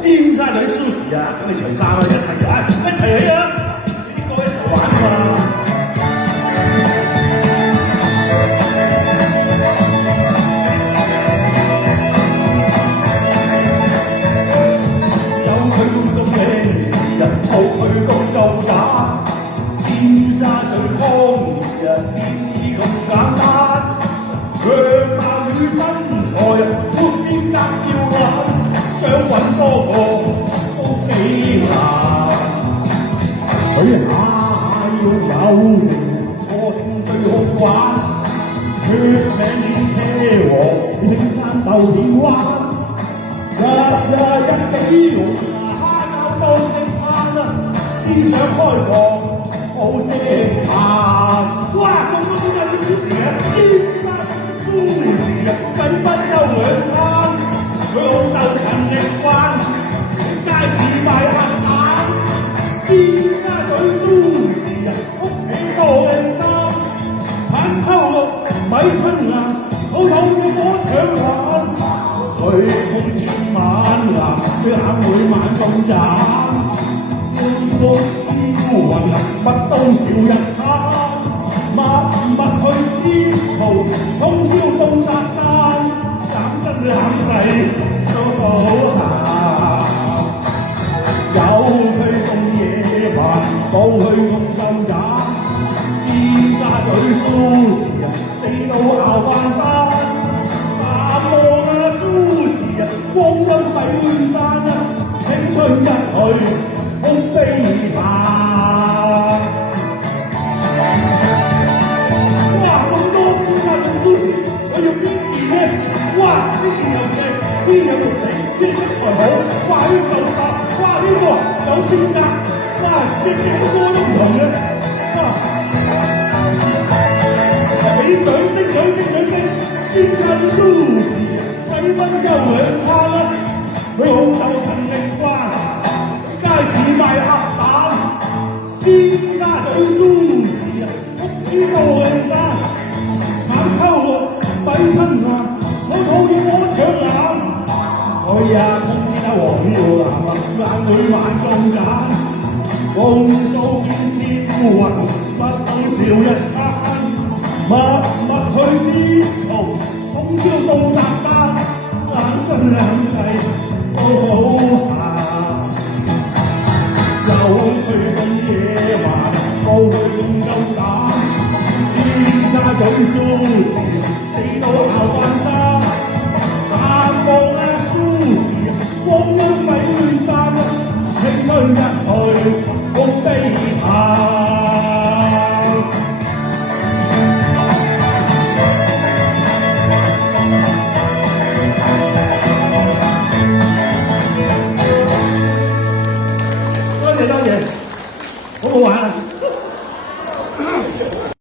尖沙咀 Sushi 啊，咁你除衫啦，一齊啊，一齊起啊！你啲歌一齊玩啊嘛！有佢咁嘅人，冇佢咁夠膽。尖沙咀方言啊，邊止咁簡單？樣貌與身材啊，闊邊格要玩，想揾多個都幾難。佢下要有型，個性最好玩，出名車王，青山鬥電話，日幾籠蝦餃當食飯啊，思想開放。好識行，哇！咁多都有啲小事啊，尖沙咀Sushi啊，計不休兩餐。佢老豆勤力慣，街市賣客眼。尖沙咀Sushi啊，屋企多靚衫，產秋肉米親啊，肚痛要火腸玩。佢空轉晚藍，佢眼每晚咁斬。燒肉燒雲啊，乜都少一餐，密去disco，通宵到達旦，斬身斬世都好行。有佢送野蠻，冇佢咁秀盞。尖沙咀Sushi啊，死到下關山。淡忘啊Sushi啊，光陰抵亂散啊，青春一去。好悲慘！哇！咁多尖沙咀Sushi，我要邊件呢？哇！呢件又正，邊有肉地，邊出材好，哇！呢個夠殺，哇！呢個有性格，哇！隻個都唔同嘅，哇！俾掌聲！尖沙咀Sushi，細蚊休兩餐啦，佢好受勤力慣。街市賣客蛋，尖沙咀Sushi啊，屋企多靚衫，產秋肉米親啊，老土要火腸眼。佢呀空天啊黃耀南啊，眼裏眼咁斬，紅素見鮮雲，乜都少一餐，密去disco，通宵到達旦，眼身兩世都好行。有佢咁野蠻，冇佢咁夠膽。尖沙咀Sushi，死到下關。